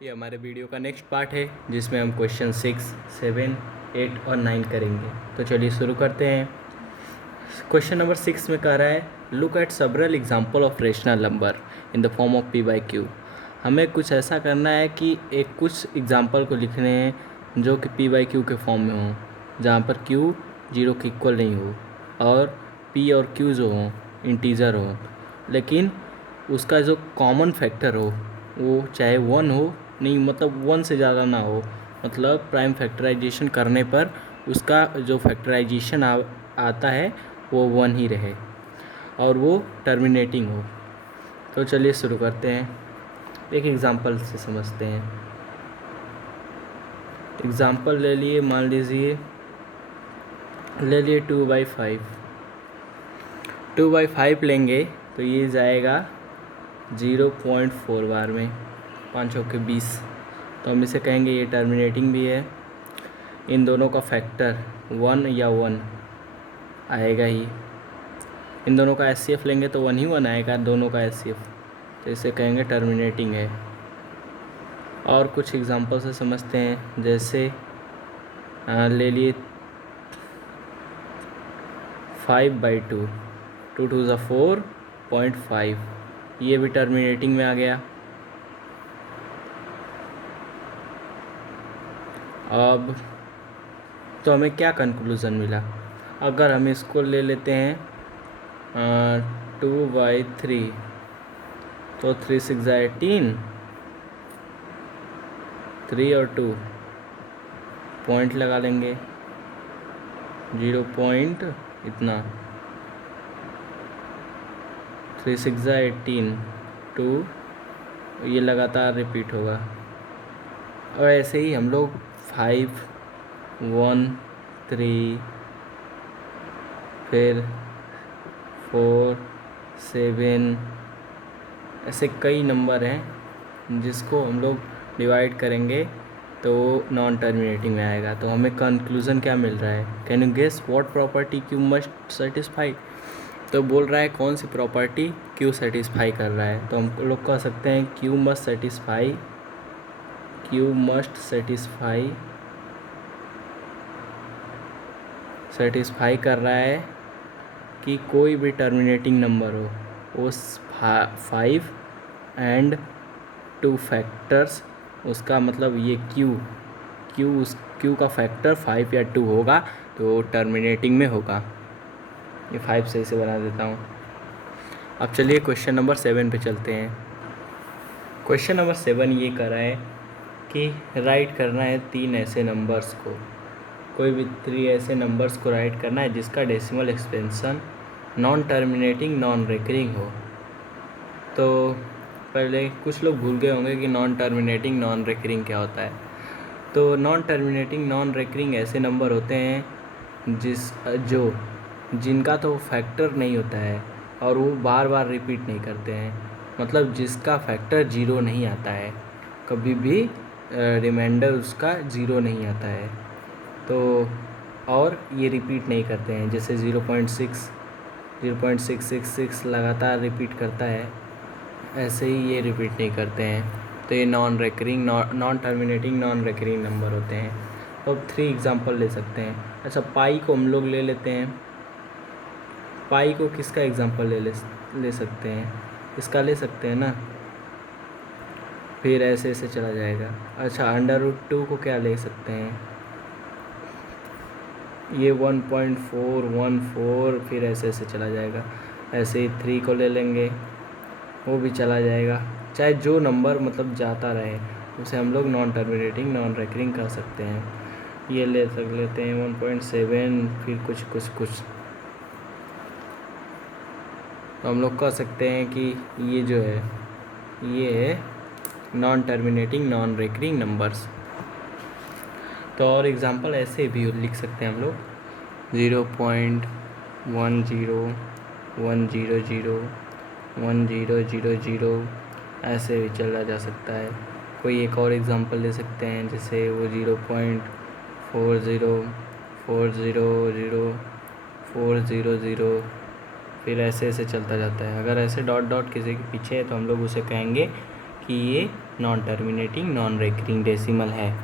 ये हमारे वीडियो का नेक्स्ट पार्ट है जिसमें हम क्वेश्चन 6, 7, 8 और 9 करेंगे। तो चलिए शुरू करते हैं। क्वेश्चन नंबर 6 में कह रहा है look at several example of rational number in the form of p/q। हमें कुछ ऐसा करना है कि एक कुछ एग्जांपल को लिखने हैं जो कि p/q के फॉर्म में हो, जहाँ पर q 0 के इक्वल नहीं हो और p और q जो हो इंटीजर हो, लेकिन उसका जो कॉमन फैक्टर हो वो चाहे 1 हो, नहीं मतलब 1 से ज़्यादा ना हो, मतलब प्राइम फैक्टराइजेशन करने पर उसका जो फैक्टराइजेशन आता है वो 1 ही रहे और वो टर्मिनेटिंग हो। तो चलिए शुरू करते हैं, एक एग्ज़ाम्पल से समझते हैं। एग्ज़ाम्पल ले लिए, मान लीजिए ले लिए 2/5। 2/5 लेंगे तो ये जाएगा 0.4 बार में, 5 चौके 20। तो हम इसे कहेंगे ये टर्मिनेटिंग भी है। इन दोनों का फैक्टर 1 या 1 आएगा ही। इन दोनों का HCF लेंगे तो 1 ही 1 आएगा दोनों का HCF, तो इसे कहेंगे टर्मिनेटिंग है। और कुछ एग्जांपल से समझते हैं, जैसे ले लिए 5/2, 2 2 ज़ा 4.5, ये भी टर्मिनेटिंग में आ गया। अब तो हमें क्या कंक्लूज़न मिला, अगर हम इसको ले लेते हैं 2/3, तो 3 6 ज़ा 18, 3 और 2 पॉइंट लगा लेंगे, 0 पॉइंट इतना, 3 6 ज़ा 18, 2, ये लगातार रिपीट होगा। और ऐसे ही हम लोग 5, 1, 3, फिर 4, 7, ऐसे कई नंबर हैं जिसको हम लोग डिवाइड करेंगे तो नॉन टर्मिनेटिंग में आएगा। तो हमें कंक्लूज़न क्या मिल रहा है, can you guess what property Q must satisfy. तो बोल रहा है कौन सी प्रॉपर्टी क्यू सेटिस्फाई कर रहा है। तो हम लोग कह सकते हैं क्यू मस्ट सेटिस्फाई कर रहा है कि कोई भी टर्मिनेटिंग नंबर हो उस 5 एंड 2 फैक्टर्स, उसका मतलब ये क्यू का फैक्टर 5 या 2 होगा तो टर्मिनेटिंग में होगा। ये 5 सही से बना देता हूँ। अब चलिए क्वेश्चन नंबर 7 पे चलते हैं। क्वेश्चन नंबर 7 ये कर रहा है कि राइट करना है 3 ऐसे नंबर्स को, कोई भी 3 ऐसे नंबर्स को राइट करना है जिसका decimal expansion non terminating non recurring हो। तो पहले कुछ लोग भूल गए होंगे कि नॉन टर्मिनेटिंग नॉन रिकरिंग क्या होता है। तो नॉन टर्मिनेटिंग नॉन रिकरिंग ऐसे नंबर होते हैं जिनका तो फैक्टर नहीं होता है और वो बार बार रिपीट नहीं करते हैं, मतलब जिसका फैक्टर 0 नहीं आता है, कभी भी रिमाइंडर उसका 0 नहीं आता है। तो और ये रिपीट नहीं करते हैं, जैसे 0.6, 0.666 लगातार रिपीट करता है, ऐसे ही ये रिपीट नहीं करते हैं। तो ये non recurring non terminating non recurring number होते हैं। तो अब 3 एग्जांपल ले सकते हैं। अच्छा, पाई को हम लोग ले लेते हैं। पाई को किसका एग्जांपल ले सकते हैं, इसका ले सकते हैं ना, फिर ऐसे ऐसे चला जाएगा। अच्छा, √2 को क्या ले सकते हैं, ये 1.414, फिर ऐसे ऐसे चला जाएगा। ऐसे ही 3 को ले लेंगे, वो भी चला जाएगा। चाहे जो नंबर मतलब जाता रहे उसे हम लोग नॉन टर्मिनेटिंग नॉन रिकरिंग कर सकते हैं। ये लेते हैं 1.7, फिर कुछ। तो हम लोग कह सकते हैं कि ये जो है ये है non terminating non recurring numbers. तो और एग्जांपल ऐसे भी लिख सकते हैं हम लोग, 0.10, 100, ऐसे भी चला जा सकता है। कोई एक और एग्जांपल ले सकते हैं, जैसे वो 0.400400, फिर ऐसे ऐसे चलता जाता है। अगर ऐसे डॉट डॉट किसी के पीछे है तो हम लोग उसे कहेंगे कि ये non terminating non recurring decimal है।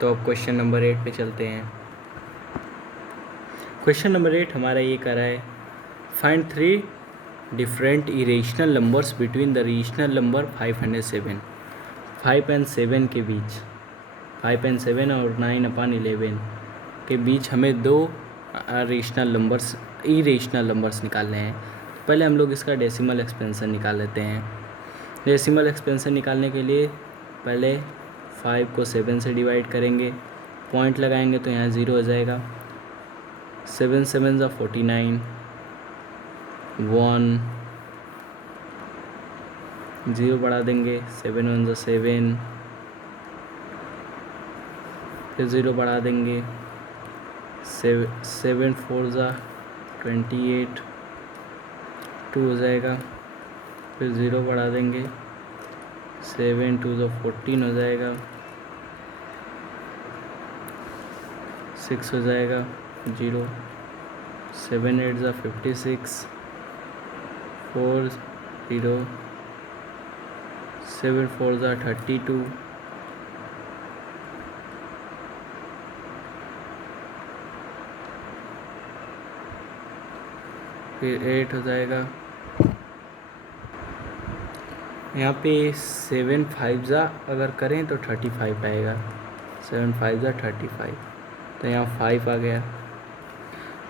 तो अब क्वेश्चन नंबर 8 पे चलते हैं। क्वेश्चन नंबर 8 हमारा ये कर रहा है, find 3 different irrational numbers between the rational number 5 and 7। 5 and 7 के बीच, 5 एंड 7 और 9/11 के बीच हमें 2 इरेशनल नंबर्स निकालने हैं। पहले हम लोग इसका डेसिमल एक्सपेंशन निकाल लेते हैं। डेसिमल एक्सपेंशन निकालने के लिए पहले 5 को 7 से डिवाइड करेंगे, पॉइंट लगाएंगे तो यहाँ 0 हो जाएगा। 7 7 ज़ा 49, 1 0 बढ़ा देंगे, 7 1 ज़ा 7, फिर 0 बढ़ा देंगे, 7 4 ज़ा 28, 2 हो जाएगा, फिर 0 बढ़ा देंगे, 7 2 ज़ा 14 हो जाएगा, 6 हो जाएगा, 0, 7 8 ज़ा 56, 4 0, 7 4 ज़ा 32, फिर 8 हो जाएगा। यहाँ पे 7 5 ज़ा अगर करें तो 35 आएगा, 7 5 ज़ा 35, तो यहाँ 5 आ गया।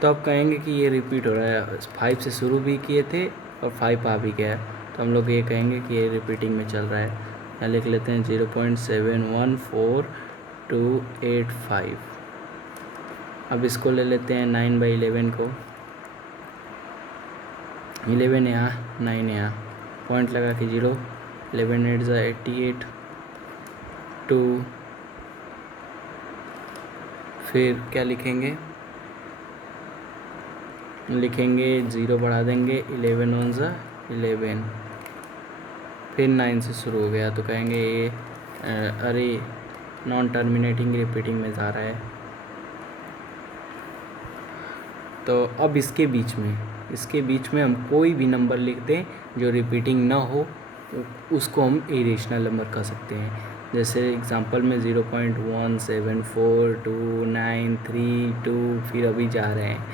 तो अब कहेंगे कि ये रिपीट हो रहा है, 5 से शुरू भी किए थे और 5 आ भी गया, तो हम लोग ये कहेंगे कि ये रिपीटिंग में चल रहा है। यहाँ लिख लेते हैं 0.71425। अब इसको ले लेते हैं 9/11 को, 11 यहाँ 9 यहाँ, पॉइंट लगा के 0, 11 8 ज़ा 88, 2, फिर क्या लिखेंगे, 0 बढ़ा देंगे, 11 1 ज़ा 11, फिर 9 से शुरू हो गया, तो कहेंगे ये अरे नॉन टर्मिनेटिंग रिपीटिंग में जा रहा है। तो अब इसके बीच में हम कोई भी नंबर लिख दें जो रिपीटिंग ना हो, उसको हम इरेशनल नंबर कह सकते हैं। जैसे एग्जांपल में 0.17429332, फिर अभी जा रहे हैं,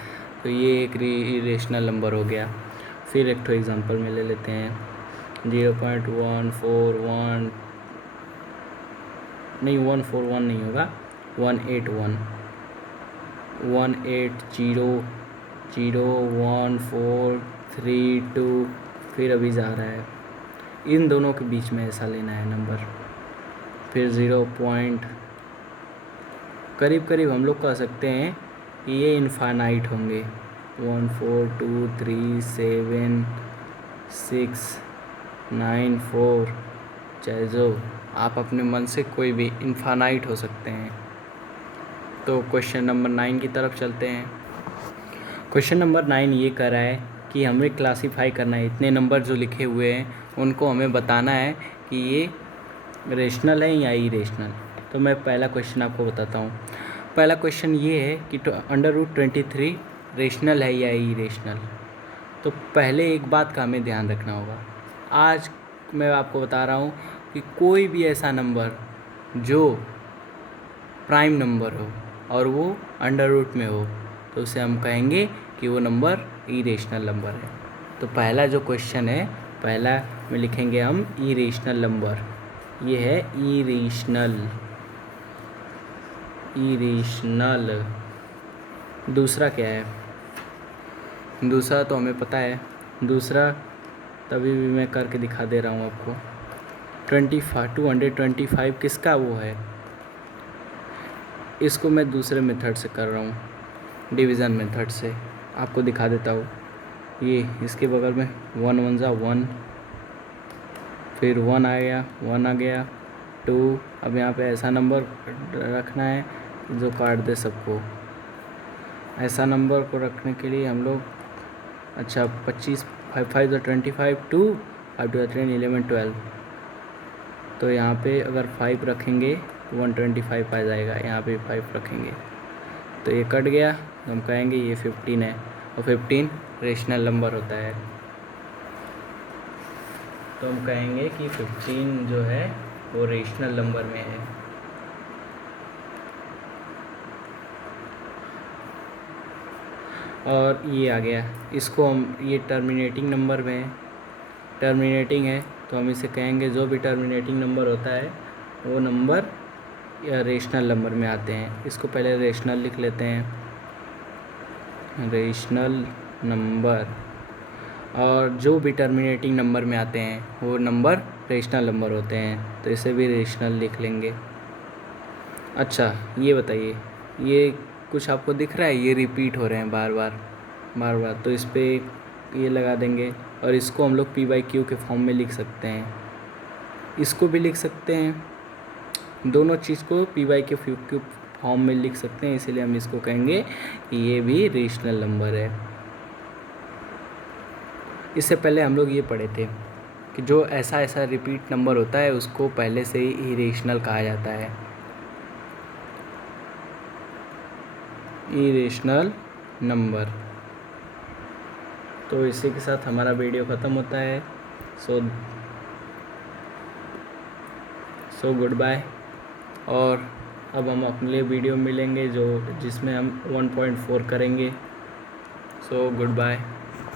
तो ये एक इरेशनल नंबर हो गया। फिर एक तो एग्जांपल में ले लेते हैं 0.141, नहीं 141 नहीं होगा, 181, 180014332, फिर अभी जा रहा है। इन दोनों के बीच में ऐसा लेना है नंबर। फिर 0 पॉइंट, करीब हम लोग कह सकते हैं कि ये इनफाइनाइट होंगे, 1 4 2 3 7 6 9 4, चाहे जो आप अपने मन से कोई भी इनफाइनाइट हो सकते हैं। तो क्वेश्चन नंबर 9 की तरफ चलते हैं। क्वेश्चन नंबर 9 ये कह रहा है कि हमें क्लासीफाई करना है, इतने नंबर जो लिखे हुए हैं उनको हमें बताना है कि ये रेशनल है या इरेशनल। तो मैं पहला क्वेश्चन आपको बताता हूँ। पहला क्वेश्चन ये है कि √23 रेशनल है या इरेशनल। तो पहले एक बात का हमें ध्यान रखना होगा, आज मैं आपको बता रहा हूँ कि कोई भी ऐसा नंबर जो प्राइम नंबर हो और वो √ में हो, तो उसे हम कहेंगे कि वो नंबर इरेशनल नंबर है। तो पहला जो क्वेश्चन है, पहला में लिखेंगे हम इरेशनल नंबर, ये है इरेशनल। दूसरा क्या है, दूसरा तो हमें पता है, दूसरा तभी भी मैं करके दिखा दे रहा हूँ आपको। 225 किसका वो है, इसको मैं दूसरे मेथड से कर रहा हूँ, डिवीज़न मेथड से आपको दिखा देता हूँ। ये इसके बगल में 1 1 ज़ा 1, फिर 1 आ गया 2। अब यहाँ पे ऐसा नंबर रखना है जो काट दे सबको। ऐसा नंबर को रखने के लिए हम लोग, अच्छा 25, 5 5 ज़ा 25, 2 5 2 3 11 12, तो यहाँ पे अगर 5 रखेंगे 125 आ जाएगा, यहाँ पे 5 रखेंगे तो ये कट गया, तो हम कहेंगे ये 15 है, और 15 रेशनल नंबर होता है। तो हम कहेंगे कि 15 जो है वो रेशनल नंबर में है। और ये आ गया, इसको हम, ये टर्मिनेटिंग नंबर में है, टर्मिनेटिंग है, तो हम इसे कहेंगे जो भी टर्मिनेटिंग नंबर होता है वो नंबर या रेशनल नंबर में आते हैं। इसको पहले रेशनल लिख लेते हैं, रेशनल नंबर, और जो भी टर्मिनेटिंग नंबर में आते हैं वो नंबर रेशनल नंबर होते हैं, तो इसे भी रेशनल लिख लेंगे। अच्छा ये बताइए, ये कुछ आपको दिख रहा है, ये रिपीट हो रहे हैं बार बार, तो इस पर ये लगा देंगे, और इसको हम लोग P/Q के फॉर्म में लिख सकते हैं, इसको भी लिख सकते हैं, दोनों चीज़ को P/Q के फॉर्म में लिख सकते हैं, इसीलिए हम इसको कहेंगे कि ये भी रेशनल नंबर है। इससे पहले हम लोग ये पढ़े थे कि जो ऐसा रिपीट नंबर होता है उसको पहले से ही इरेशनल कहा जाता है, इरेशनल नंबर। तो इसी के साथ हमारा वीडियो ख़त्म होता है। So goodbye. और अब हम अपने लिए वीडियो मिलेंगे जिसमें हम 1.4 करेंगे। So good bye.